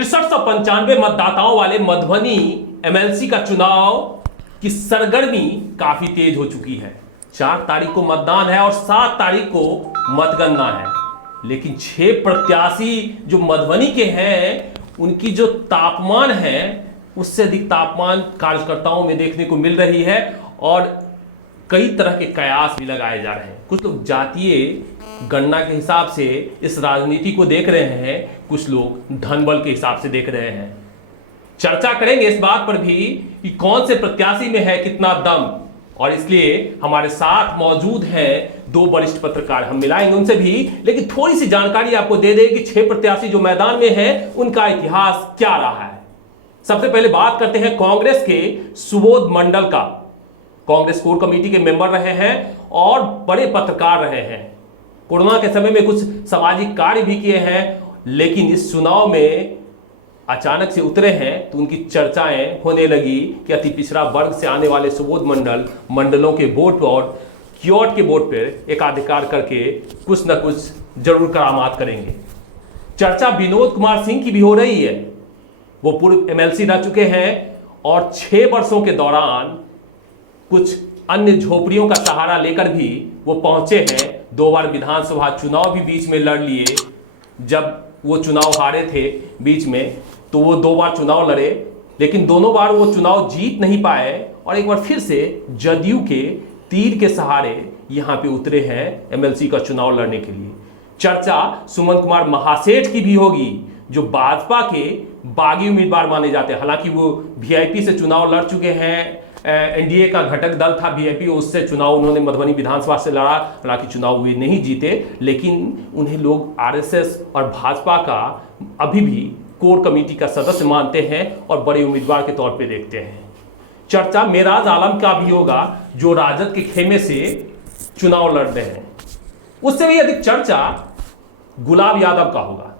6395 मतदाताओं वाले मधुबनी एमएलसी का चुनाव की सरगर्मी काफी तेज हो चुकी है। 4 तारीख को मतदान है और 7 तारीख को मतगणना है, लेकिन 6 प्रत्याशी जो मधुबनी के हैं उनकी जो तापमान है उससे अधिक तापमान कार्यकर्ताओं में देखने को मिल रही है और कई तरह के कयास भी लगाए जा रहे हैं। कुछ लोग जातीय गणना के हिसाब से इस राजनीति को देख रहे हैं, कुछ लोग धन बल के हिसाब से देख रहे हैं। चर्चा करेंगे इस बात पर भी कि कौन से प्रत्याशी में है कितना दम, और इसलिए हमारे साथ मौजूद हैं 2 वरिष्ठ पत्रकार, हम मिलाएंगे उनसे भी। लेकिन थोड़ी सी जानकारी आपको दे दें कि 6 प्रत्याशी जो मैदान में हैं उनका इतिहास क्या रहा है। सबसे पहले बात करते हैं कांग्रेस के सुबोध मंडल का। कांग्रेस कोर कमेटी के मेंबर रहे हैं और बड़े पत्रकार रहे हैं। कोरोना के समय में कुछ सामाजिक कार्य भी किए हैं, लेकिन इस चुनाव में अचानक से उतरे हैं तो उनकी चर्चाएं होने लगी कि अति पिछड़ा वर्ग से आने वाले सुबोध मंडलों के वोट और क्योट के वोट पर एकाधिकार करके कुछ न कुछ जरूर करामात करेंगे। चर्चा विनोद कुमार सिंह की भी हो रही है। वो पूर्व एमएलसी रह चुके हैं और 6 वर्षों के दौरान कुछ अन्य झोपड़ियों का सहारा लेकर भी वो पहुंचे हैं। 2 बार विधानसभा चुनाव भी बीच में लड़ लिए। जब वो चुनाव हारे थे बीच में तो वो 2 बार चुनाव लड़े, लेकिन दोनों बार वो चुनाव जीत नहीं पाए और एक बार फिर से जदयू के तीर के सहारे यहां पे उतरे हैं एमएलसी का चुनाव लड़ने के लिए। चर्चा सुमन कुमार महासेठ की भी होगी, जो भाजपा के बागी उम्मीदवार माने जाते हैं। हालांकि वो वीआईपी से चुनाव लड़ चुके हैं, एनडीए का घटक दल था वीआईपी, उससे चुनाव उन्होंने मधुबनी विधानसभा से लड़ा। हालांकि चुनाव हुए नहीं जीते, लेकिन उन्हें लोग आरएसएस और भाजपा का अभी भी कोर कमेटी का सदस्य मानते हैं और बड़े उम्मीदवार के तौर पे देखते हैं। चर्चा मेराज आलम का भी होगा, जो राजद के खेमे से चुनाव लड़ रहे हैं। उससे भी अधिक चर्चा गुलाब यादव का होगा,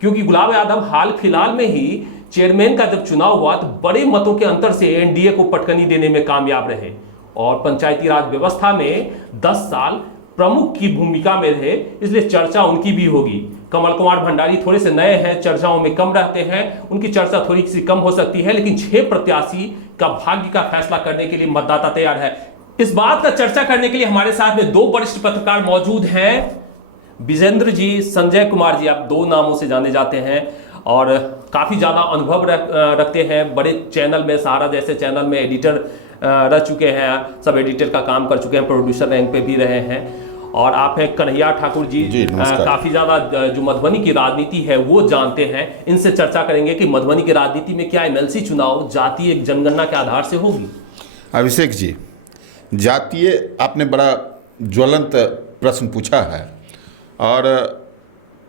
क्योंकि गुलाब यादव हाल फिलहाल में ही चेयरमैन का जब चुनाव हुआ तो बड़े मतों के अंतर से एनडीए को पटकनी देने में कामयाब रहे और पंचायती राज व्यवस्था में 10 साल प्रमुख की भूमिका में रहे, इसलिए चर्चा उनकी भी होगी। कमल कुमार भंडारी थोड़े से नए हैं, चर्चाओं में कम रहते हैं, उनकी चर्चा थोड़ी सी कम हो सकती है, लेकिन 6 प्रत्याशी का भाग्य का फैसला करने के लिए मतदाता तैयार है। इस बात का चर्चा करने के लिए हमारे साथ में 2 वरिष्ठ पत्रकार मौजूद हैं। विजेंद्र जी, संजय कुमार जी, आप 2 नामों से जाने जाते हैं और काफ़ी ज़्यादा अनुभव रखते हैं। बड़े चैनल में, सहारा जैसे चैनल में एडिटर रह चुके हैं, सब एडिटर का काम कर चुके हैं, प्रोड्यूसर रैंक पे भी रहे हैं। और आप हैं कन्हैया ठाकुर जी, काफ़ी ज़्यादा जो मधुबनी की राजनीति है वो जानते हैं। इनसे चर्चा करेंगे कि मधुबनी की राजनीति में क्या एमएलसी चुनाव जातीय जनगणना के आधार से होगी। अभिषेक जी, जातीय आपने बड़ा ज्वलंत प्रश्न पूछा है और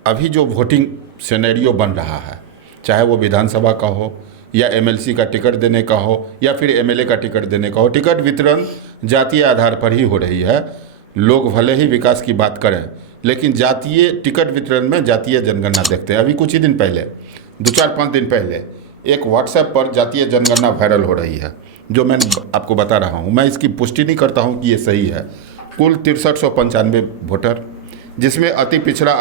अभी जो वोटिंग सिनेरियो बन रहा है, चाहे वो विधानसभा का हो या एमएलसी का टिकट देने का हो या फिर एमएलए का टिकट देने का हो, टिकट वितरण जातीय आधार पर ही हो रही है। लोग भले ही विकास की बात करें, लेकिन जातीय टिकट वितरण में जातीय जनगणना देखते हैं। अभी कुछ ही दिन पहले, 2-4-5 दिन पहले एक व्हाट्सएप पर जातीय जनगणना वायरल हो रही है, जो मैं आपको बता रहा हूँ। मैं इसकी पुष्टि नहीं करता हूँ कि ये सही है। कुल 6395 वोटर, जिसमें अति पिछड़ा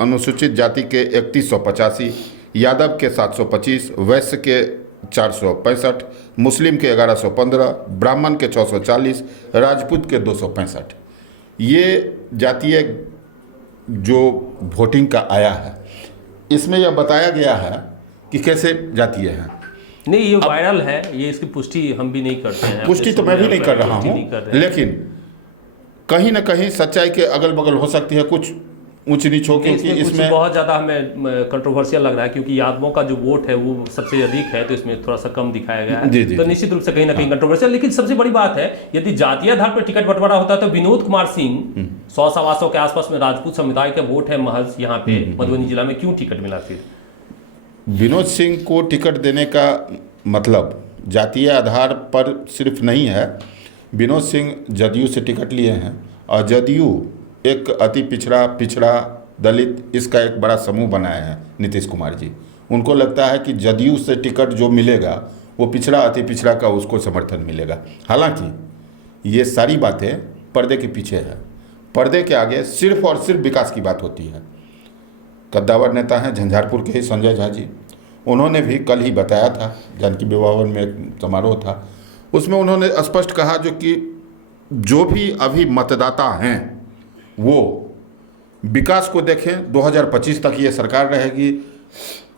अनुसूचित जाति के 3185, यादव के 725, वैश्य के 465, मुस्लिम के 1115, ब्राह्मण के 640, राजपूत के 265। ये जातीय जो वोटिंग का आया है, इसमें यह बताया गया है कि कैसे जातीय हैं। नहीं, ये वायरल है, ये इसकी पुष्टि हम भी नहीं करते हैं। पुष्टि तो मैं भी नहीं कर रहा हूँ, लेकिन कहीं ना कहीं सच्चाई के अगल बगल हो सकती है, कुछ ऊंच नीच हो, क्योंकि इसमें बहुत ज़्यादा हमें कंट्रोवर्शियल लग रहा है, क्योंकि यादवों का जो वोट है वो सबसे अधिक है, तो इसमें थोड़ा सा कम दिखाया गया है। तो निश्चित रूप से कहीं ना कहीं कंट्रोवर्शियल। लेकिन सबसे बड़ी बात है, यदि जातीय आधार पर टिकट बंटवारा होता तो विनोद कुमार सिंह 100-125 के आसपास में राजपूत समुदाय का वोट है महज यहाँ पे मधुबनी जिला में, क्यों टिकट मिला? फिर विनोद सिंह को टिकट देने का मतलब जातीय आधार पर सिर्फ नहीं है। विनोद सिंह जदयू से टिकट लिए हैं और जदयू एक अति पिछड़ा दलित, इसका एक बड़ा समूह बनाए हैं नीतीश कुमार जी। उनको लगता है कि जदयू से टिकट जो मिलेगा वो पिछड़ा, अति पिछड़ा का उसको समर्थन मिलेगा। हालांकि ये सारी बातें पर्दे के पीछे है। पर्दे के आगे सिर्फ और सिर्फ विकास की बात होती है। कद्दावर नेता हैं झंझारपुर के ही संजय झा जी, उन्होंने भी कल ही बताया था, जानकी विवाह भवन में एक समारोह था, उसमें उन्होंने स्पष्ट कहा जो कि जो भी अभी मतदाता हैं वो विकास को देखें। 2025 तक ये सरकार रहेगी।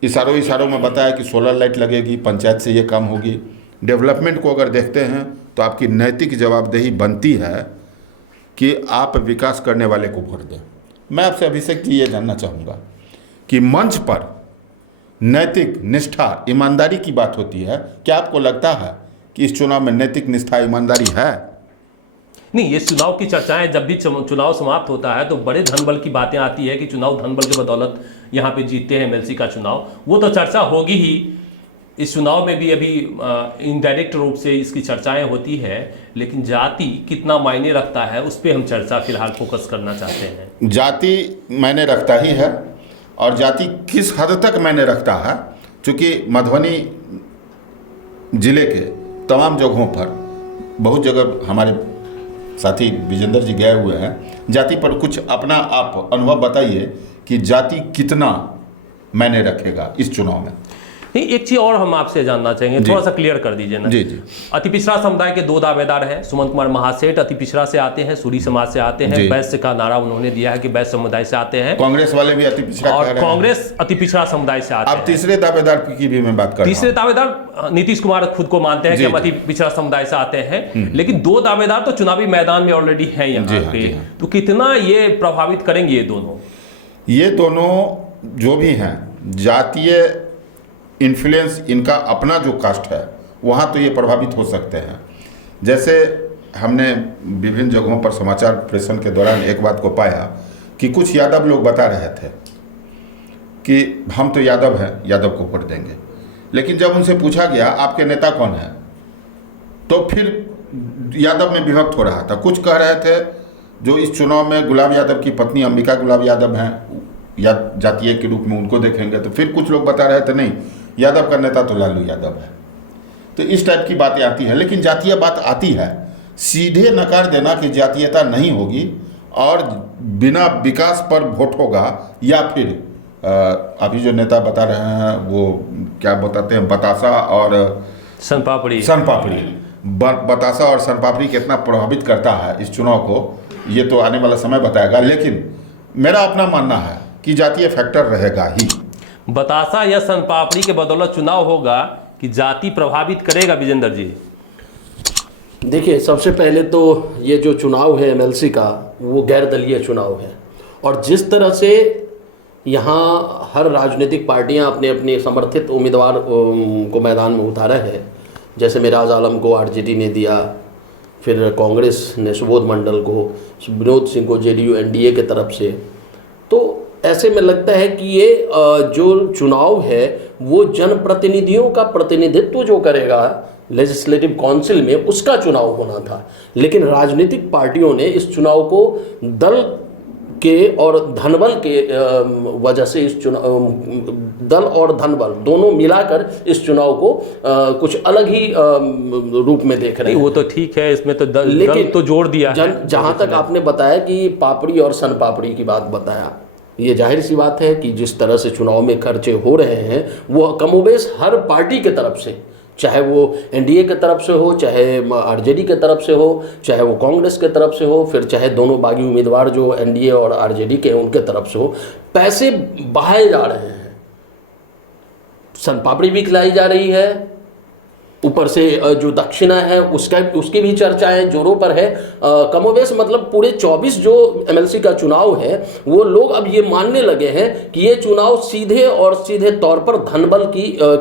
इशारों में बताया कि सोलर लाइट लगेगी, पंचायत से ये काम होगी। डेवलपमेंट को अगर देखते हैं तो आपकी नैतिक जवाबदेही बनती है कि आप विकास करने वाले को वोट दें। मैं आपसे अभिषेक जी ये जानना चाहूँगा कि मंच पर नैतिक निष्ठा, ईमानदारी की बात होती है, क्या आपको लगता है कि इस चुनाव में नैतिक निष्ठा, ईमानदारी है? नहीं, ये चुनाव की चर्चाएं जब भी चुनाव समाप्त होता है तो बड़े धनबल की बातें आती है कि चुनाव धनबल के बदौलत यहाँ पे जीतते हैं एमएलसी का चुनाव। वो तो चर्चा होगी ही। इस चुनाव में भी अभी इनडायरेक्ट रूप से इसकी चर्चाएं होती है, लेकिन जाति कितना मायने रखता है उस पर हम चर्चा फिलहाल फोकस करना चाहते हैं। जाति मायने रखता ही है, और जाति किस हद तक मायने रखता है, चूँकि मधुबनी जिले के तमाम जगहों पर बहुत जगह हमारे साथी विजेंद्र जी गए हुए हैं। जाति पर कुछ अपना आप अनुभव बताइए कि जाति कितना मायने रखेगा इस चुनाव में। नहीं, एक चीज और हम आपसे जानना चाहेंगे, थोड़ा सा क्लियर कर दीजिए ना। जी जी। अति पिछड़ा समुदाय के 2 दावेदार हैं। सुमन कुमार महासेठ अति पिछड़ा से आते हैं, सूरी समाज से आते हैं। वैश्य का नारा उन्होंने दिया है कि वैश्य समुदाय से आते हैं। कांग्रेस वाले भी अति पिछड़ा और कांग्रेस अति पिछड़ा समुदाय से आते हैं। अब तीसरे दावेदार की भी मैं बात कर रहा हूं। तीसरे दावेदार नीतीश कुमार खुद को मानते हैं कि हम अति पिछड़ा समुदाय से आते हैं, लेकिन 2 दावेदार तो चुनावी मैदान में ऑलरेडी हैं यहाँ पे। तो कितना ये प्रभावित करेंगे ये दोनों जो भी हैं, जातीय इन्फ्लुएंस इनका अपना जो कास्ट है वहाँ तो ये प्रभावित हो सकते हैं। जैसे हमने विभिन्न जगहों पर समाचार प्रेषण के दौरान एक बात को पाया कि कुछ यादव लोग बता रहे थे कि हम तो यादव हैं, यादव को वोट देंगे, लेकिन जब उनसे पूछा गया आपके नेता कौन है, तो फिर यादव में विभक्त हो रहा था। कुछ कह रहे थे जो इस चुनाव में गुलाब यादव की पत्नी अंबिका गुलाब यादव हैं, या जातीय के रूप में उनको देखेंगे, तो फिर कुछ लोग बता रहे थे नहीं, यादव का नेता तो लालू यादव है। तो इस टाइप की बातें आती हैं, लेकिन जातीय बात आती है। सीधे नकार देना कि जातीयता नहीं होगी और बिना विकास पर वोट होगा, या फिर अभी जो नेता बता रहे हैं वो क्या बताते हैं, बतासा और सनपापड़ी बतासा और सनपापड़ी कितना प्रभावित करता है इस चुनाव को, ये तो आने वाला समय बताएगा। लेकिन मेरा अपना मानना है कि जातीय फैक्टर रहेगा ही। बतासा या सनपापड़ी के बदौलत चुनाव होगा कि जाति प्रभावित करेगा? विजेंद्र जी देखिए, सबसे पहले तो ये जो चुनाव है एमएलसी का, वो गैर दलीय चुनाव है, और जिस तरह से यहाँ हर राजनीतिक पार्टियाँ अपने अपने समर्थित उम्मीदवार को मैदान में उतारा है, जैसे मिराज आलम को आरजेडी ने दिया, फिर कांग्रेस ने सुबोध मंडल को, विनोद सिंह को जेडीयू एनडीए के तरफ से, तो ऐसे में लगता है कि ये जो चुनाव है वो जनप्रतिनिधियों का प्रतिनिधित्व जो करेगा लेजिस्लेटिव काउंसिल में, उसका चुनाव होना था। लेकिन राजनीतिक पार्टियों ने इस चुनाव को दल के और धनबल के वजह से इस चुनाव, दल और धनबल दोनों मिलाकर इस चुनाव को कुछ अलग ही रूप में देख रहे हैं। वो तो ठीक है, इसमें तो दल तो जोड़ दिया है। जहाँ तक आपने बताया कि पापड़ी और सन पापड़ी की बात बताया, ये जाहिर सी बात है कि जिस तरह से चुनाव में खर्चे हो रहे हैं वो कमोबेश हर पार्टी के तरफ से, चाहे वो एनडीए के तरफ से हो, चाहे आरजेडी के तरफ से हो, चाहे वो कांग्रेस के तरफ से हो, फिर चाहे दोनों बागी उम्मीदवार जो एनडीए और आरजेडी के हैं उनके तरफ से हो, पैसे बहाए जा रहे हैं। सनपापड़ी भी खिलाई जा रही है, ऊपर से जो दक्षिणा है उसकी भी चर्चाएं जोरों पर है। कमोवेश मतलब पूरे 24 जो एमएलसी का चुनाव है वो लोग अब ये मानने लगे हैं कि ये चुनाव सीधे तौर पर धनबल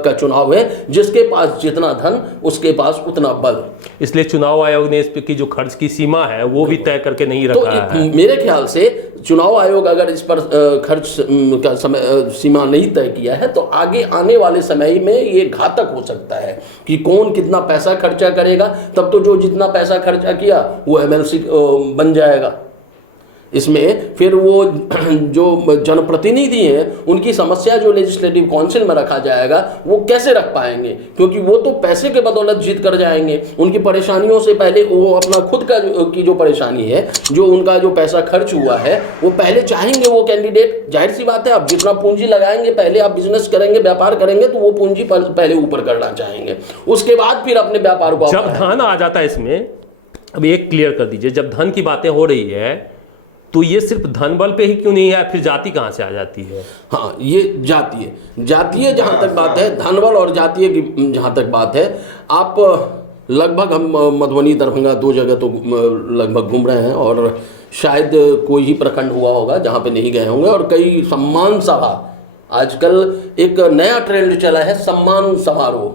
का चुनाव है, जिसके पास जितना धन उसके पास उतना बल। इसलिए चुनाव आयोग ने इस की जो खर्च की सीमा है वो भी तय करके नहीं रखा है। मेरे ख्याल से चुनाव आयोग अगर इस पर खर्च का समय सीमा नहीं तय किया है तो आगे आने वाले समय में ये घातक हो सकता है कि कौन कितना पैसा खर्चा करेगा। तब तो जो जितना पैसा खर्चा किया वो एमएलसी बन जाएगा। इसमें फिर वो जो जनप्रतिनिधि हैं उनकी समस्या जो लेजिस्लेटिव काउंसिल में रखा जाएगा वो कैसे रख पाएंगे, क्योंकि वो तो पैसे के बदौलत जीत कर जाएंगे। उनकी परेशानियों से पहले वो अपना खुद का की जो परेशानी है, जो उनका जो पैसा खर्च हुआ है, वो पहले चाहेंगे वो कैंडिडेट। जाहिर सी बात है, आप जितना पूंजी लगाएंगे, पहले आप बिजनेस करेंगे, व्यापार करेंगे, तो वो पूंजी पहले ऊपर करना चाहेंगे, उसके बाद फिर अपने व्यापार को। जब धन आ जाता है इसमें, अब एक क्लियर कर दीजिए, जब धन की बातें हो रही है तो ये सिर्फ धन बल पे ही क्यों नहीं है, फिर जाति कहाँ से आ जाती है? हाँ, ये जातीय जहाँ तक बात है, धन बल और जातीय की जहाँ तक बात है, आप लगभग हम मधुबनी दरभंगा 2 जगह तो लगभग घूम रहे हैं, और शायद कोई ही प्रखंड हुआ होगा जहाँ पे नहीं गए होंगे। और कई सम्मान सभा, आजकल एक नया ट्रेंड चला है सम्मान समारोह।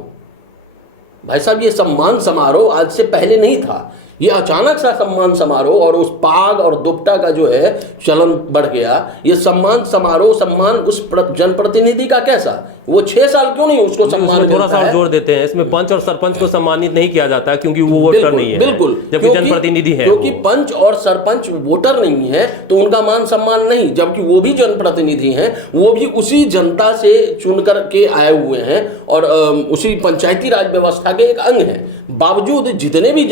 भाई साहब, ये सम्मान समारोह आज से पहले नहीं था, ये अचानक सा सम्मान समारोह, और उस पाग और दुपट्टा का जो है चलन बढ़ गया। ये सम्मान समारोह, सम्मान उस जनप्रतिनिधि का कैसा, वो 6 साल क्यों नहीं उसको सम्मान थोड़ा सा जोर देते हैं इसमें, पंच और सरपंच को सम्मानित नहीं किया जाता है क्योंकि वो वोटर नहीं है। बिल्कुल, जबकि जनप्रतिनिधि है, क्योंकि पंच और सरपंच वोटर नहीं है तो उनका मान सम्मान नहीं, जबकि वो भी जनप्रतिनिधि हैं, वो भी उसी जनता से चुनकर के आए हुए हैं और उसी पंचायती राज व्यवस्था के एक अंग हैं। बावजूद जितने भी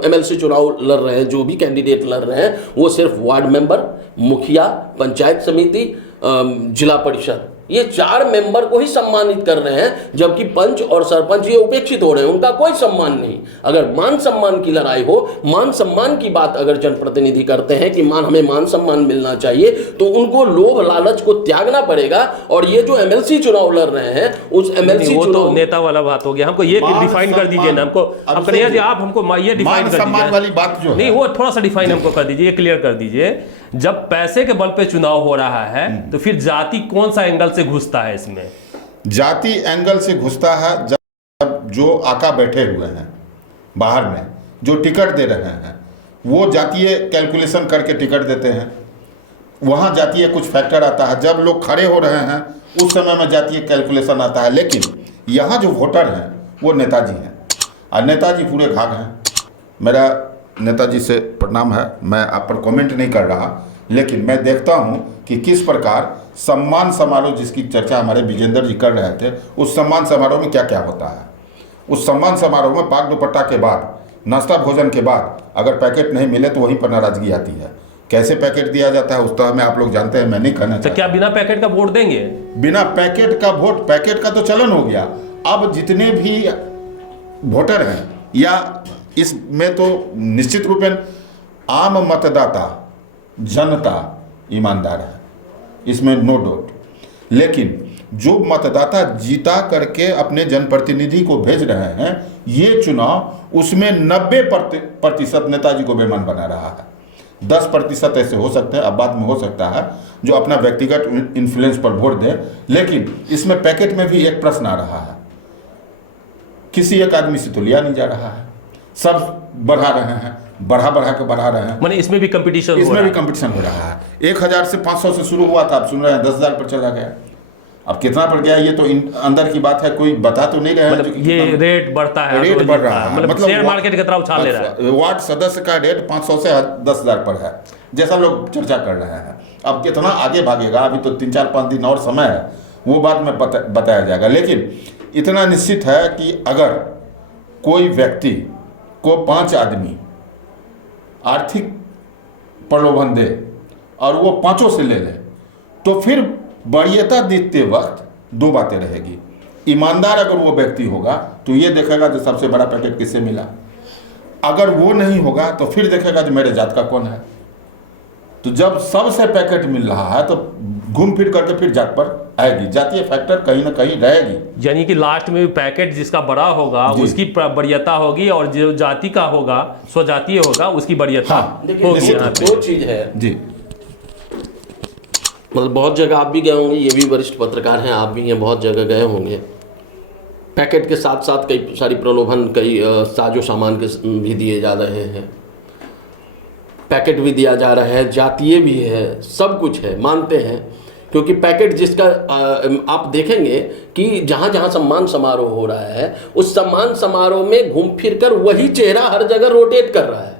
MLC चुनाव लड़ रहे हैं, जो भी कैंडिडेट लड़ रहे हैं, वो सिर्फ वार्ड मेंबर, मुखिया, पंचायत समिति, जिला परिषद, ये 4 मेंबर को ही सम्मानित कर रहे हैं, जबकि पंच और सरपंच ये उपेक्षित हो रहे हैं, उनका कोई सम्मान नहीं। अगर मान सम्मान की लड़ाई हो, मान सम्मान की बात अगर जनप्रतिनिधि करते हैं कि हमें मान सम्मान मिलना चाहिए, तो उनको लोभ लालच को त्यागना पड़ेगा। और ये जो MLC चुनाव लड़ रहे हैं, उस MLC वो चुनाव तो नेता वाला बात हो गया। हमको ये डिफाइन कर दीजिए ना, हमको अब कन्हैया जी आप हमको ये डिफाइन कर दीजिए वाली बात जो नहीं, वो थोड़ा सा डिफाइन हमको कर दीजिए, क्लियर कर दीजिए। जब पैसे के बल पे चुनाव हो रहा है तो फिर जाति कौन सा एंगल से घुसता है इसमें? जाति एंगल से घुसता है जब जो आका बैठे हुए हैं बाहर में, जो टिकट दे रहे हैं, वो जातीय कैलकुलेशन करके टिकट देते हैं। वहाँ जातीय कुछ फैक्टर आता है। जब लोग खड़े हो रहे हैं उस समय में जातीय कैलकुलेशन आता है। लेकिन यहाँ जो वोटर हैं वो नेताजी हैं, और नेताजी पूरे घाघ हैं। मेरा नेताजी से प्रणाम है, मैं आप पर कमेंट नहीं कर रहा, लेकिन मैं देखता हूं कि किस प्रकार सम्मान समारोह जिसकी चर्चा हमारे विजेंद्र जी कर रहे थे, उस सम्मान समारोह में क्या क्या होता है। उस सम्मान समारोह में पाग दुपट्टा के बाद, नाश्ता भोजन के बाद अगर पैकेट नहीं मिले तो वहीं पर नाराजगी आती है। कैसे पैकेट दिया जाता है उस तरह में आप लोग जानते हैं, मैं नहीं कहना चाहता। तो क्या बिना पैकेट का वोट देंगे? बिना पैकेट का वोट, पैकेट का तो चलन हो गया। अब जितने भी वोटर हैं, या इसमें तो निश्चित रूप में आम मतदाता, जनता ईमानदार है, इसमें नो डाउट। लेकिन जो मतदाता जीता करके अपने जनप्रतिनिधि को भेज रहे हैं, ये चुनाव, उसमें 90% नेताजी को बेईमान बना रहा है। 10% ऐसे हो सकते हैं, अब बाद में हो सकता है, जो अपना व्यक्तिगत इन्फ्लुएंस पर वोट दें। लेकिन इसमें पैकेट में भी एक प्रश्न आ रहा है, किसी एक आदमी से तो लिया नहीं जा रहा है, सब बढ़ा रहे हैं, बढ़ा के बढ़ा रहे हैं। माने इसमें भी कंपटीशन हो रहा है। 1000 से 500 से शुरू हुआ था, आप सुन रहे हैं 10,000 पर चला गया। अब कितना बढ़ गया ये तो अंदर की बात है, कोई बता तो नहीं रहे हैं। मतलब ये रेट बढ़ता है, रेट बढ़ रहा है, मतलब शेयर मार्केट की तरह उछाल ले रहा है। वार्ड सदस्य का रेट 500 से 10,000 पर है, जैसा लोग चर्चा कर रहे हैं। अब कितना आगे भागेगा, अभी तो 3-4-5 दिन और समय है, वो बात में बताया जाएगा। लेकिन इतना निश्चित है कि अगर कोई व्यक्ति को 5 आदमी आर्थिक प्रलोभन दे और वो 5 से ले ले, तो फिर वरीयता देते वक्त 2 बातें रहेगी। ईमानदार अगर वो व्यक्ति होगा तो ये देखेगा जो सबसे बड़ा पैकेट किससे मिला। अगर वो नहीं होगा तो फिर देखेगा जो मेरे जात का कौन है। तो जब सबसे पैकेट मिल रहा है तो घूम फिर करके फिर जात पर आएगी, जातीय फैक्टर कहीं ना कहीं रहेगी। यानी कि लास्ट में पैकेट जिसका बड़ा होगा उसकी वरीयता होगी, और जो जाति का होगा, स्वजातीय होगा, उसकी वरीयता होगी। यहाँ पे 2 चीज है जी। मतलब बहुत जगह आप भी गए होंगे, ये भी वरिष्ठ पत्रकार हैं, आप भी हैं, बहुत जगह गए होंगे। पैकेट के साथ साथ कई सारी प्रलोभन, कई साजो सामान के भी दिए जा रहे हैं, पैकेट भी दिया जा रहा है, जातीय भी है, सब कुछ है, मानते हैं। क्योंकि पैकेट जिसका आप देखेंगे कि जहाँ जहाँ सम्मान समारोह हो रहा है, उस सम्मान समारोह में घूम फिर कर वही चेहरा हर जगह रोटेट कर रहा है।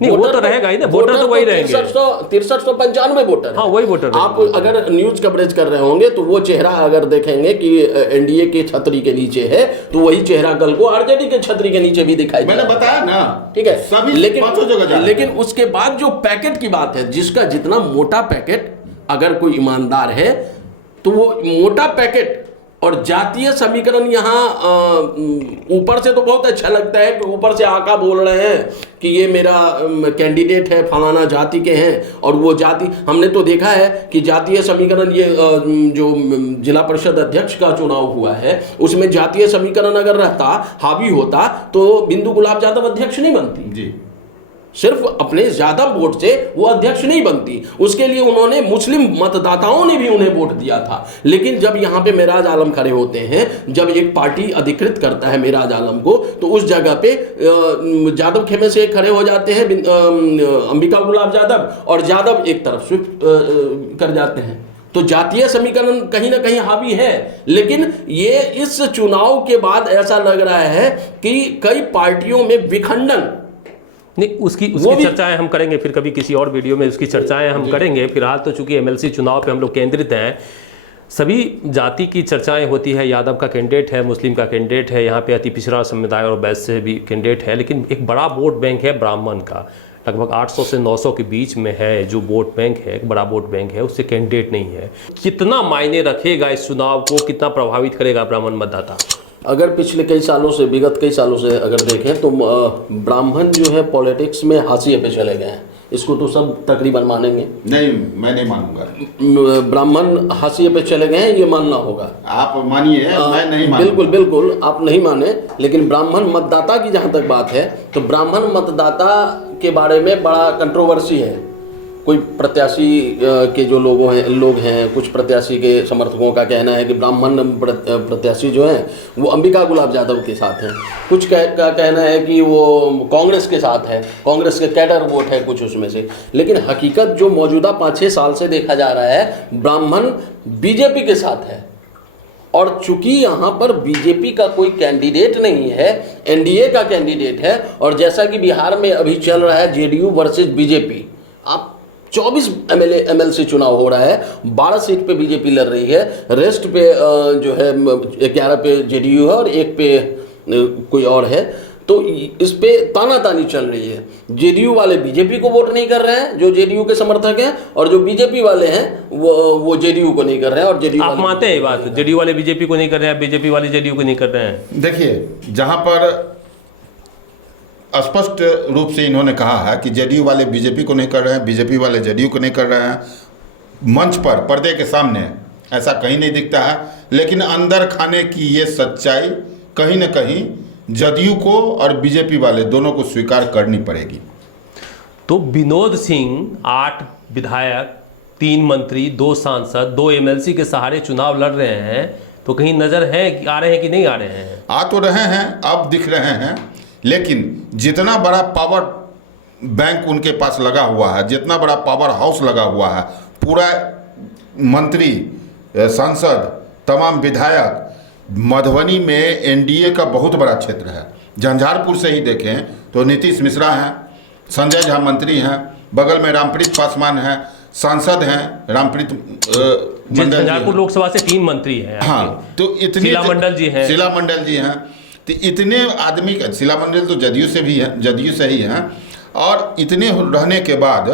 नहीं, वो तो रहेगा ही ना, वोटर तो वही रहेंगे। 6395 वोटर हाँ, वही वोटर आप अगर न्यूज कवरेज कर रहे होंगे तो वो चेहरा अगर देखेंगे कि एनडीए के छतरी के नीचे है, तो वही चेहरा कल को आरजेडी के छतरी के नीचे भी दिखाई मैंने बताया ना, ठीक है। सभी लेकिन लेकिन उसके बाद जो पैकेट की बात है, जिसका जितना मोटा पैकेट, अगर कोई ईमानदार है तो वो मोटा पैकेट और जातीय समीकरण यहाँ ऊपर से तो बहुत अच्छा लगता है कि ऊपर से आका बोल रहे हैं कि ये मेरा कैंडिडेट है, फलाना जाति के हैं, और वो जाति, हमने तो देखा है कि जातीय समीकरण, ये जो जिला परिषद अध्यक्ष का चुनाव हुआ है उसमें जातीय समीकरण अगर रहता, हावी होता, तो बिंदु गुलाब यादव अध्यक्ष नहीं बनती जी। सिर्फ अपने ज्यादा वोट से वो अध्यक्ष नहीं बनती, उसके लिए उन्होंने, मुस्लिम मतदाताओं ने भी उन्हें वोट दिया था। लेकिन जब यहाँ पे मेराज आलम खड़े होते हैं, जब एक पार्टी अधिकृत करता है मेराज आलम को, तो उस जगह पे यादव खेमे से खड़े हो जाते हैं अंबिका गुलाब यादव, और यादव एक तरफ स्विफ्ट कर जाते हैं। तो जातीय समीकरण कहीं ना कहीं हावी है। लेकिन ये इस चुनाव के बाद ऐसा लग रहा है कि कई पार्टियों में विखंडन, नहीं, उसकी चर्चाएं हम करेंगे फिर कभी किसी और वीडियो में, उसकी चर्चाएं हम करेंगे। फिलहाल तो चूंकि एमएलसी चुनाव पे हम लोग केंद्रित हैं, सभी जाति की चर्चाएं होती है। यादव का कैंडिडेट है, मुस्लिम का कैंडिडेट है, यहाँ पे अति पिछड़ा समुदाय और वैश्य भी कैंडिडेट है, लेकिन एक बड़ा वोट बैंक है ब्राह्मण का, लगभग 800 से 900 के बीच में है जो वोट बैंक है, एक बड़ा वोट बैंक है, उससे कैंडिडेट नहीं है। कितना मायने रखेगा इस चुनाव को, कितना प्रभावित करेगा ब्राह्मण मतदाता? अगर पिछले कई सालों से, विगत कई सालों से अगर देखें तो ब्राह्मण जो है पॉलिटिक्स में हाशिए पे चले गए हैं, इसको तो सब तकरीबन मानेंगे। नहीं, मैं नहीं मानूंगा। ब्राह्मण हाशिए पे चले गए हैं, ये मानना होगा। आप मानिए, मैं नहीं मानूंगा। बिल्कुल बिल्कुल, आप नहीं माने, लेकिन ब्राह्मण मतदाता की जहाँ तक बात है तो ब्राह्मण मतदाता के बारे में बड़ा कंट्रोवर्सी है। कोई प्रत्याशी के जो लोग हैं, कुछ प्रत्याशी के समर्थकों का कहना है कि ब्राह्मण प्रत्याशी जो हैं वो अंबिका गुलाब यादव के साथ हैं, कुछ का कहना है कि वो कांग्रेस के साथ है, कांग्रेस के कैडर वोट है कुछ उसमें से। लेकिन हकीकत जो मौजूदा 5-6 साल से देखा जा रहा है, ब्राह्मण बीजेपी के साथ है। और चूंकि यहाँ पर बीजेपी का कोई कैंडिडेट नहीं है, एनडीए का कैंडिडेट है, और जैसा कि बिहार में अभी चल रहा है जेडीयू वर्सेस बीजेपी, आप 24 एमएलसी चुनाव हो रहा है, 12 सीट पे बीजेपी लड़ रही है, रेस्ट पे जो है 11 पे जेडीयू है और 1 पे कोई और है। तो इस पे तानातानी चल रही है। जेडीयू वाले बीजेपी को वोट नहीं कर रहे हैं जो जेडीयू के समर्थक हैं, और जो बीजेपी वाले हैं वो जेडीयू को नहीं कर रहे हैं। और जेडीयू, आप मानते हैं ये बात, जेडीयू वाले बीजेपी को नहीं कर रहे हैं, बीजेपी वाले जेडीयू को नहीं कर रहे हैं? देखिए, जहां पर स्पष्ट रूप से इन्होंने कहा है कि जेडीयू वाले बीजेपी को नहीं कर रहे हैं, बीजेपी वाले जेडीयू को नहीं कर रहे हैं, मंच पर, पर्दे के सामने ऐसा कहीं नहीं दिखता है। लेकिन अंदर खाने की ये सच्चाई कहीं ना कहीं जदयू को और बीजेपी वाले दोनों को स्वीकार करनी पड़ेगी। तो विनोद सिंह 8 विधायक, 3 मंत्री, 2 सांसद, 2 एमएलसी के सहारे चुनाव लड़ रहे हैं, तो कहीं नजर है, आ रहे हैं कि नहीं आ रहे हैं? आ तो रहे हैं, अब दिख रहे हैं, लेकिन जितना बड़ा पावर बैंक उनके पास लगा हुआ है, जितना बड़ा पावर हाउस लगा हुआ है, पूरा मंत्री, सांसद, तमाम विधायक, मधुबनी में एनडीए का बहुत बड़ा क्षेत्र है। झंझारपुर से ही देखें तो नीतीश मिश्रा हैं, संजय झा मंत्री हैं, बगल में रामप्रीत पासवान हैं, सांसद हैं रामप्रीत मंडल। झंझारपुर लोकसभा से 3 मंत्री हैं। हाँ, तो इतने शीला मंडल जी हैं, तो इतने आदमी, शीला मंडल तो जदयू से भी है, जदयू से ही हैं, और इतने रहने के बाद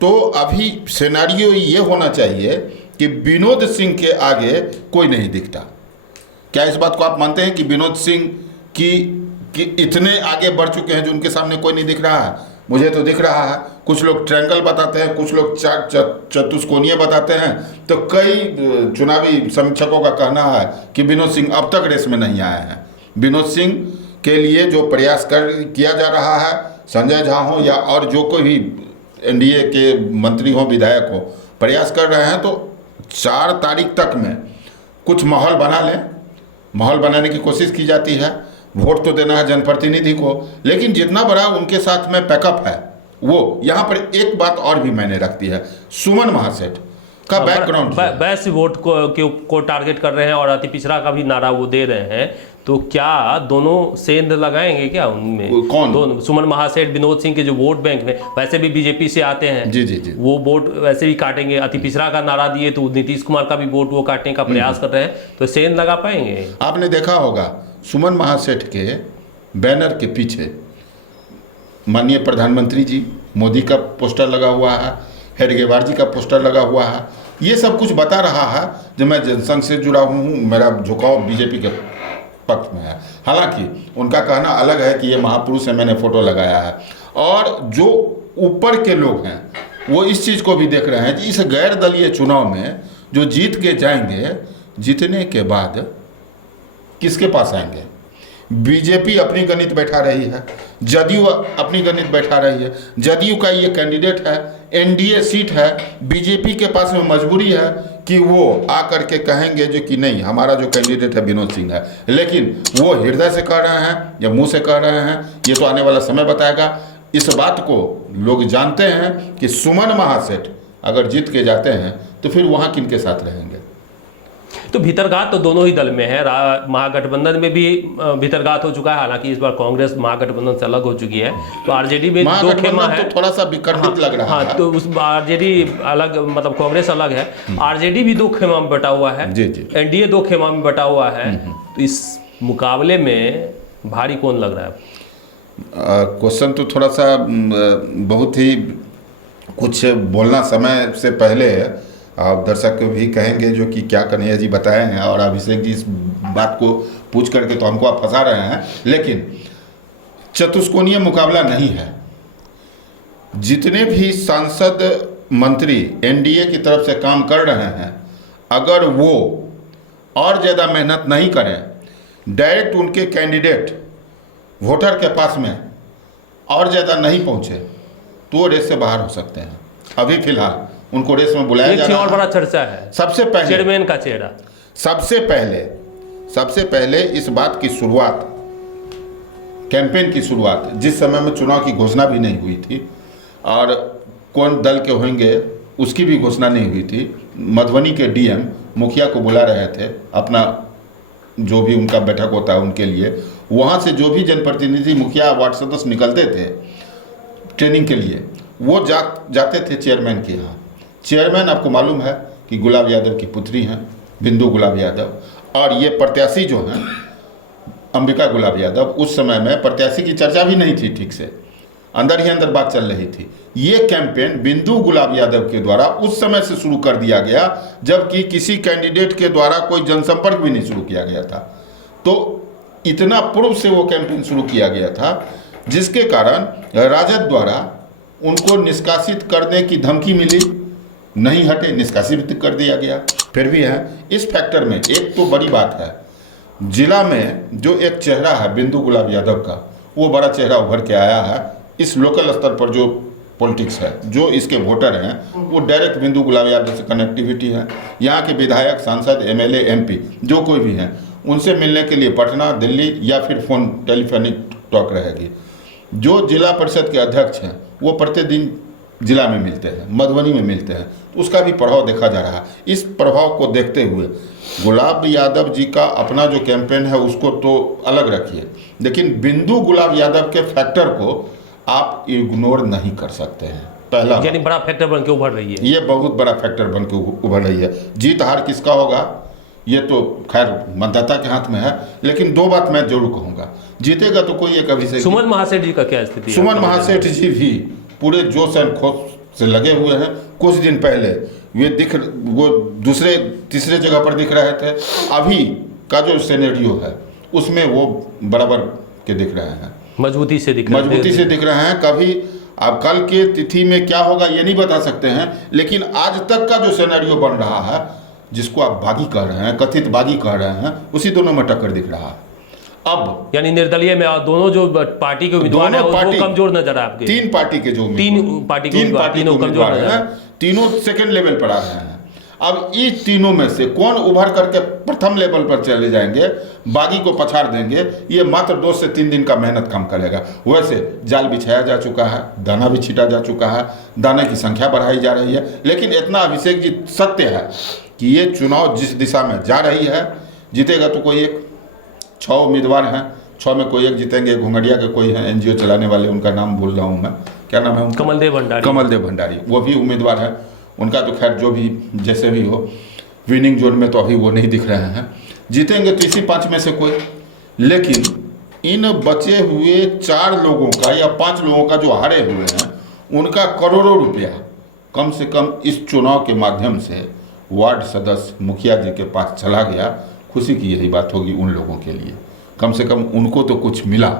तो अभी सिनेरियो ये होना चाहिए कि विनोद सिंह के आगे कोई नहीं दिखता। क्या इस बात को आप मानते हैं कि विनोद सिंह कि इतने आगे बढ़ चुके हैं जो उनके सामने कोई नहीं दिख रहा है? मुझे तो दिख रहा है। कुछ लोग ट्रायंगल बताते हैं, कुछ लोग चतुष्कोणीय बताते हैं, तो कई चुनावी समीक्षकों का कहना है कि विनोद सिंह अब तक रेस में नहीं आए हैं। विनोद सिंह के लिए जो प्रयास किया जा रहा है, संजय झा हो या और जो कोई भी एनडीए के मंत्री हो, विधायक हो, प्रयास कर रहे हैं, तो 4 तारीख तक में कुछ माहौल बना लें। माहौल बनाने की कोशिश की जाती है, वोट तो देना है जनप्रतिनिधि को, लेकिन जितना बड़ा उनके साथ में पैकअप है वो, यहाँ पर एक बात और भी मायने रखती है, सुमन महासेठ का बैकग्राउंड, वैसे वोट को टारगेट कर रहे हैं और अति पिछड़ा का भी नारा वो दे रहे हैं, तो क्या दोनों सेंध लगाएंगे क्या उनमें? कौन? दोनों, सुमन महासेठ, विनोद सिंह के जो वोट बैंक में वैसे भी बीजेपी से आते हैं, जी जी जी, वो वोट वैसे भी काटेंगे। अति पिछड़ा का नारा दिए तो नीतीश कुमार का भी वोट वो काटने का प्रयास कर रहे हैं, तो सेंध लगा पाएंगे? आपने देखा होगा सुमन महासेठ के बैनर के पीछे माननीय प्रधानमंत्री जी मोदी का पोस्टर लगा हुआ है, हेडगेवार जी का पोस्टर लगा हुआ है। ये सब कुछ बता रहा है जब मैं जनसंघ से जुड़ा हूँ, मेरा झुकाव बीजेपी के पक्ष में है। हालांकि उनका कहना अलग है कि ये महापुरुष है, मैंने फोटो लगाया है। और जो ऊपर के लोग हैं वो इस चीज़ को भी देख रहे हैं कि इस गैर दलीय चुनाव में जो जीत के जाएंगे, जीतने के बाद किसके पास आएंगे? बीजेपी अपनी गणित बैठा रही है, जदयू अपनी गणित बैठा रही है। जदयू का ये कैंडिडेट है, एनडीए सीट है, बीजेपी के पास में मजबूरी है कि वो आकर के कहेंगे जो कि नहीं हमारा जो कैंडिडेट है विनोद सिंह है, लेकिन वो हृदय से कह रहे हैं या मुंह से कह रहे हैं ये तो आने वाला समय बताएगा। इस बात को लोग जानते हैं कि सुमन महासेठ अगर जीत के जाते हैं तो फिर वहाँ किन के साथ रहेंगे। तो भीतरघात तो दोनों ही दल में है। महागठबंधन में भी भीतरघात हो चुका है, हालांकि इस बार कांग्रेस महागठबंधन से अलग हो चुकी है, तो आरजेडी में दो खेमा है। तो थोड़ा सा विकर्णित लग रहा है। तो उस आरजेडी अलग, मतलब कांग्रेस अलग है, आरजेडी भी दो खेमा में बटा हुआ है, एनडीए दो खेमा में बटा हुआ है। तो इस मुकाबले में भारी कौन लग रहा है? क्वेश्चन तो थोड़ा सा बहुत ही कुछ बोलना समय से पहले आप दर्शक भी कहेंगे जो कि क्या कन्हैया जी बताए हैं, और अभिषेक जी इस बात को पूछ करके तो हमको आप फंसा रहे हैं, लेकिन चतुष्कोणीय मुकाबला नहीं है। जितने भी सांसद मंत्री एनडीए की तरफ से काम कर रहे हैं, अगर वो और ज़्यादा मेहनत नहीं करें, डायरेक्ट उनके कैंडिडेट वोटर के पास में और ज़्यादा नहीं पहुँचे, तो वो रेस से बाहर हो सकते हैं। अभी फिलहाल उनको रेस में बुलाया जा रहा है। और बड़ा चर्चा है सबसे पहले चेयरमैन का चेहरा। सबसे पहले इस बात की शुरुआत, कैंपेन की शुरुआत, जिस समय में चुनाव की घोषणा भी नहीं हुई थी और कौन दल के होंगे उसकी भी घोषणा नहीं हुई थी, मधुबनी के डीएम मुखिया को बुला रहे थे अपना जो भी उनका बैठक होता है उनके लिए। वहाँ से जो भी जनप्रतिनिधि मुखिया वार्ड सदस्य निकलते थे ट्रेनिंग के लिए, वो जाते थे चेयरमैन के यहाँ। चेयरमैन आपको मालूम है कि गुलाब यादव की पुत्री हैं, बिंदु गुलाब यादव, और ये प्रत्याशी जो हैं अंबिका गुलाब यादव, उस समय में प्रत्याशी की चर्चा भी नहीं थी ठीक से, अंदर ही अंदर बात चल रही थी। ये कैंपेन बिंदु गुलाब यादव के द्वारा उस समय से शुरू कर दिया गया जबकि किसी कैंडिडेट के द्वारा कोई जनसंपर्क भी नहीं शुरू किया गया था। तो इतना पूर्व से वो कैंपेन शुरू किया गया था, जिसके कारण राजद द्वारा उनको निष्कासित करने की धमकी मिली, नहीं हटे, निष्कासित कर दिया गया। फिर भी है इस फैक्टर में एक तो बड़ी बात है, जिला में जो एक चेहरा है बिंदु गुलाब यादव का, वो बड़ा चेहरा उभर के आया है। इस लोकल स्तर पर जो पॉलिटिक्स है, जो इसके वोटर हैं, वो डायरेक्ट बिंदु गुलाब यादव से कनेक्टिविटी है। यहाँ के विधायक, सांसद, एमएलए, एमपी जो कोई भी हैं, उनसे मिलने के लिए पटना, दिल्ली या फिर फ़ोन टेलीफोनिक टॉक रहेगी। जो जिला परिषद के अध्यक्ष हैं वो प्रतिदिन जिला में मिलते हैं, मधुबनी में मिलते हैं, तो उसका भी प्रभाव देखा जा रहा है। इस प्रभाव को देखते हुए गुलाब यादव जी का अपना जो कैंपेन है उसको तो अलग रखिए, लेकिन बिंदु गुलाब यादव के फैक्टर को आप इग्नोर नहीं कर सकते हैं। पहला, यानी बड़ा फैक्टर बन के उभर रही है, ये बहुत बड़ा फैक्टर बन के उभर रही है। जीत हार किसका होगा ये तो खैर मतदाता के हाथ में है, लेकिन दो बात मैं जरूर कहूँगा, जीतेगा तो कोई एक अभिषेक। सुमन महासेठ जी का क्या स्थिति है? सुमन महासेठ जी भी पूरे जोश एंड खोश से लगे हुए हैं। कुछ दिन पहले वो दूसरे तीसरे जगह पर दिख रहे थे, अभी का जो सिनेरियो है उसमें वो बराबर के दिख रहे हैं, मजबूती से दिख रहे हैं। कभी अब कल के तिथि में क्या होगा ये नहीं बता सकते हैं, लेकिन आज तक का जो सिनेरियो बन रहा है, जिसको आप बागी कह रहे हैं, कथित बागी कह रहे हैं, उसी दोनों में टक्कर दिख रहा है। अब यानी निर्दलीय में दोनों जो पार्टी के उम्मीदवार हैं वो कमजोर नजर आ आपके? तीन पार्टी के उम्मीदवार हैं, तीनों सेकंड लेवल पर आ रहे हैं। अब इस तीनों में से कौन उभर करके प्रथम लेवल पर चले जाएंगे, बागी को पछाड़ देंगे, ये मात्र 2 से 3 दिन का मेहनत कम करेगा। वैसे जाल बिछाया जा चुका है, दाना भी छीटा जा चुका है, दाने की संख्या बढ़ाई जा रही है, लेकिन इतना अभिषेक जी सत्य है कि ये चुनाव जिस दिशा में जा रही है, जीतेगा तो कोई एक, 6 उम्मीदवार हैं, 6 में कोई एक जीतेंगे। घुंगड़िया के कोई हैं एनजीओ चलाने वाले, उनका नाम भूल रहा हूँ मैं, क्या नाम है उनका? कमलदेव भंडारी। कमलदेव भंडारी, वो भी उम्मीदवार है। उनका तो खैर जो भी जैसे भी हो, विनिंग जोन में तो अभी वो नहीं दिख रहे हैं। जीतेंगे तो इसी 5 में से कोई। लेकिन इन बचे हुए 4 लोगों का या 5 लोगों का जो हारे हुए हैं, उनका करोड़ों रुपया कम से कम इस चुनाव के माध्यम से वार्ड सदस्य मुखिया जी के पास चला गया। खुशी की यही बात होगी उन लोगों के लिए, कम से कम उनको तो कुछ मिला।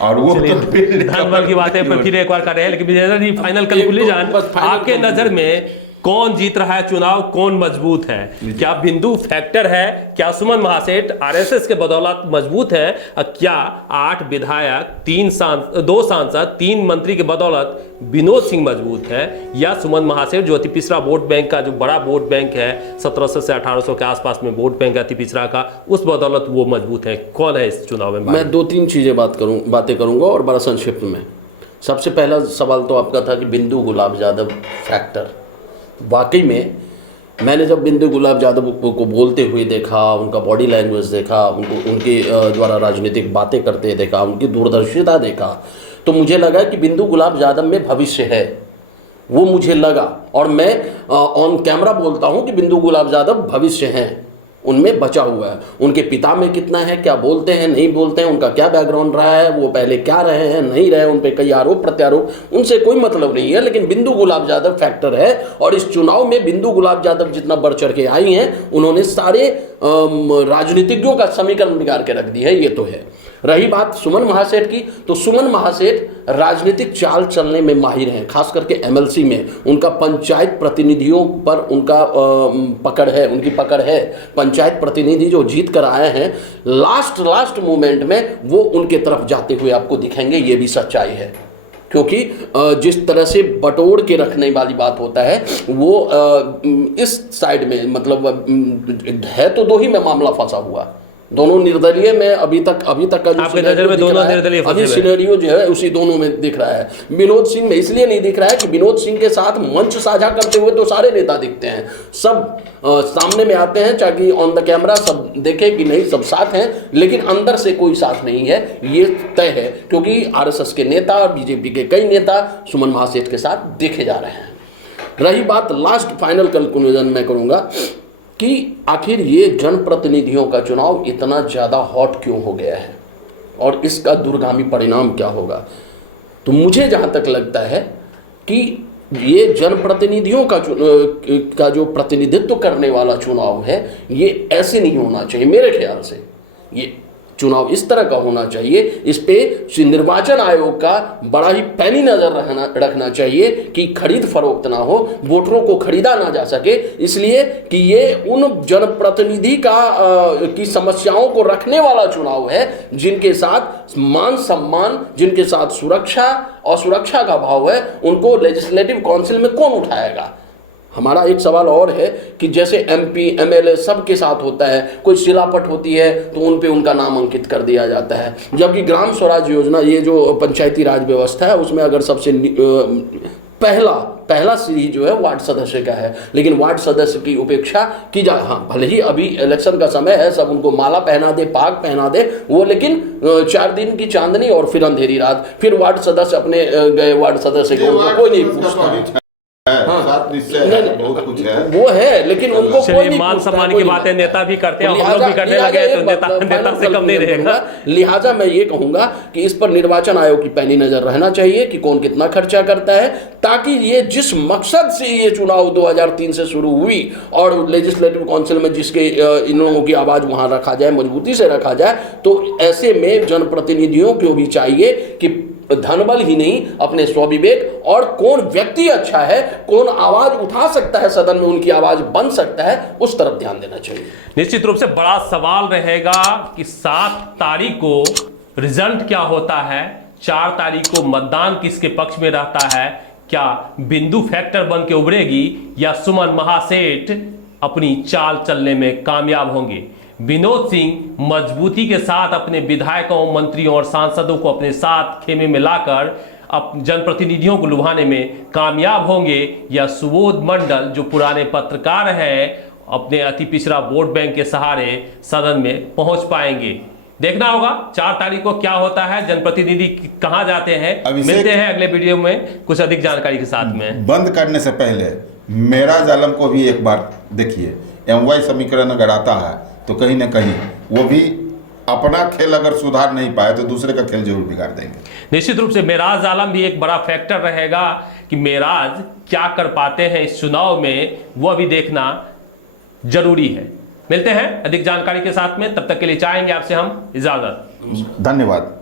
और वो तो धनबल की बातें पर फिर एक बार कर रहे हैं, लेकिन विजेंद्र जी फाइनल कंक्लूजन, आपके नजर में कौन जीत रहा है चुनाव, कौन मजबूत है? क्या बिंदु फैक्टर है? क्या सुमन महासेठ आरएसएस के बदौलत मजबूत है? क्या 8 विधायक 2 सांसद 3 मंत्री के बदौलत विनोद सिंह मजबूत है? या सुमन महासेठ जो अति पिछड़ा वोट बैंक का, जो बड़ा वोट बैंक है 1700 से 1800 के आसपास में वोट बैंक अति पिछड़ा का, उस बदौलत वो मजबूत है? कौन है इस चुनाव में? मैं 2-3 चीजें बातें करूंगा और बड़ा संक्षिप्त में। सबसे पहला सवाल तो आपका था कि बिंदु गुलाब यादव फैक्टर। वाकई में मैंने जब बिंदु गुलाब यादव को बोलते हुए देखा, उनका बॉडी लैंग्वेज देखा, उनके द्वारा राजनीतिक बातें करते देखा, उनकी दूरदर्शिता देखा, तो मुझे लगा कि बिंदु गुलाब यादव में भविष्य है। वो मुझे लगा, और मैं ऑन कैमरा बोलता हूँ कि बिंदु गुलाब यादव भविष्य हैं, उनमें बचा हुआ है। उनके पिता में कितना है, क्या बोलते हैं नहीं बोलते हैं, उनका क्या बैकग्राउंड रहा है, वो पहले क्या रहे हैं नहीं रहे, उन पर कई आरोप प्रत्यारोप, उनसे कोई मतलब नहीं है। लेकिन बिंदु गुलाब यादव फैक्टर है, और इस चुनाव में बिंदु गुलाब यादव जितना बढ़ चढ़ के आई हैं, उन्होंने सारे राजनीतिज्ञों का समीकरण बिगाड़ के रख दी है, ये तो है। रही बात सुमन महासेठ की, तो सुमन महासेठ राजनीतिक चाल चलने में माहिर हैं, खास करके एमएलसी में उनका पंचायत प्रतिनिधियों पर उनका पकड़ है, उनकी पकड़ है। पंचायत प्रतिनिधि जो जीत कर आए हैं, लास्ट मोमेंट में वो उनके तरफ जाते हुए आपको दिखेंगे, ये भी सच्चाई है। क्योंकि जिस तरह से बटोर के रखने वाली बात होता है, वो इस साइड में मतलब है तो 2 ही में मामला फंसा हुआ, दोनों निर्दलीय में अभी तक का जो आपके नजर में दोनों निर्दलीय अभी सिनेरियो जो है उसी दोनों में दिख रहा है। विनोद सिंह में इसलिए नहीं दिख रहा है कि विनोद सिंह के साथ मंच साझा करते हुए तो सारे नेता दिखते हैं, सब सामने में आते हैं, चाहे ऑन द कैमरा सब देखे कि नहीं सब साथ हैं, लेकिन अंदर से कोई साथ नहीं है, ये तय है। क्योंकि आरएसएस के नेता और बीजेपी के कई नेता सुमन महासेठ के साथ देखे जा रहे हैं। रही बात लास्ट फाइनल कंक्लूजन मैं करूंगा कि आखिर ये जनप्रतिनिधियों का चुनाव इतना ज़्यादा हॉट क्यों हो गया है और इसका दूरगामी परिणाम क्या होगा। तो मुझे जहाँ तक लगता है कि ये जनप्रतिनिधियों का जो प्रतिनिधित्व करने वाला चुनाव है, ये ऐसे नहीं होना चाहिए। मेरे ख्याल से ये चुनाव इस तरह का होना चाहिए, इस पे निर्वाचन आयोग का बड़ा ही पैनी नजर रखना चाहिए कि खरीद फरोख्त ना हो, वोटरों को खरीदा ना जा सके, इसलिए कि ये उन जनप्रतिनिधि की समस्याओं को रखने वाला चुनाव है जिनके साथ मान सम्मान, जिनके साथ सुरक्षा और सुरक्षा का भाव है, उनको लेजिस्लेटिव काउंसिल में कौन उठाएगा। हमारा एक सवाल और है कि जैसे एमपी एमएलए सबके साथ होता है, कोई सिलापट होती है तो उन पे उनका नाम अंकित कर दिया जाता है, जबकि ग्राम स्वराज योजना, ये जो पंचायती राज व्यवस्था है, उसमें अगर सबसे पहला सीरीज जो है वार्ड सदस्य का है, लेकिन वार्ड सदस्य की उपेक्षा की जा, हाँ भले ही अभी इलेक्शन का समय है, सब उनको माला पहना दे, पाग पहना दे, वो लेकिन 4 दिन की चांदनी और फिर अंधेरी रात, फिर वार्ड सदस्य अपने गए वार्ड सदस्य को कोई नहीं पूछता। बहुत कुछ है, वो है, लेकिन उनको कोई नहीं मान सम्मान की बातें नेता भी करते हैं, हम लोग भी करने लगे तो नेता से कम नहीं रहेगा। लिहाजा मैं ये कहूंगा कि इस पर निर्वाचन आयोग की पैनी नजर रहना चाहिए कि कौन कितना खर्चा करता है, ताकि ये जिस मकसद से ये चुनाव 2003 से शुरू हुई और लेजिस्लेटिव काउंसिल में जिसके इन लोगों की आवाज वहां रखा जाए, मजबूती से रखा जाए, तो ऐसे में जनप्रतिनिधियों को भी चाहिए कि धनबल ही नहीं, अपने स्वविवेक और कौन व्यक्ति अच्छा है, कौन आवाज उठा सकता है, सदन में उनकी आवाज बन सकता है, उस तरफ ध्यान देना चाहिए। निश्चित रूप से बड़ा सवाल रहेगा कि 7 तारीख को रिजल्ट क्या होता है, 4 तारीख को मतदान किसके पक्ष में रहता है, क्या बिंदु फैक्टर बन के उभरेगी या सुमन महासेठ अपनी चाल चलने में कामयाब होंगे। विनोद सिंह मजबूती के साथ अपने विधायकों, मंत्रियों और सांसदों को अपने साथ खेमे में लाकर अब जनप्रतिनिधियों को लुभाने में कामयाब होंगे, या सुबोध मंडल जो पुराने पत्रकार हैं अपने अति पिछड़ा वोट बैंक के सहारे सदन में पहुंच पाएंगे। देखना होगा 4 तारीख को क्या होता है, जनप्रतिनिधि कहां जाते हैं। अभिषेक- मिलते हैं अगले वीडियो में कुछ अधिक जानकारी के साथ में। बंद करने से पहले मेराज आलम को भी एक बार देखिए, MY समीकरण अगर आता है तो कहीं ना कहीं वो भी अपना खेल अगर सुधार नहीं पाए तो दूसरे का खेल जरूर बिगाड़ देंगे। निश्चित रूप से मेराज आलम भी एक बड़ा फैक्टर रहेगा कि मेराज क्या कर पाते हैं इस चुनाव में, वो अभी देखना जरूरी है। मिलते हैं अधिक जानकारी के साथ में, तब तक के लिए चाहेंगे आपसे हम इजाजत। धन्यवाद।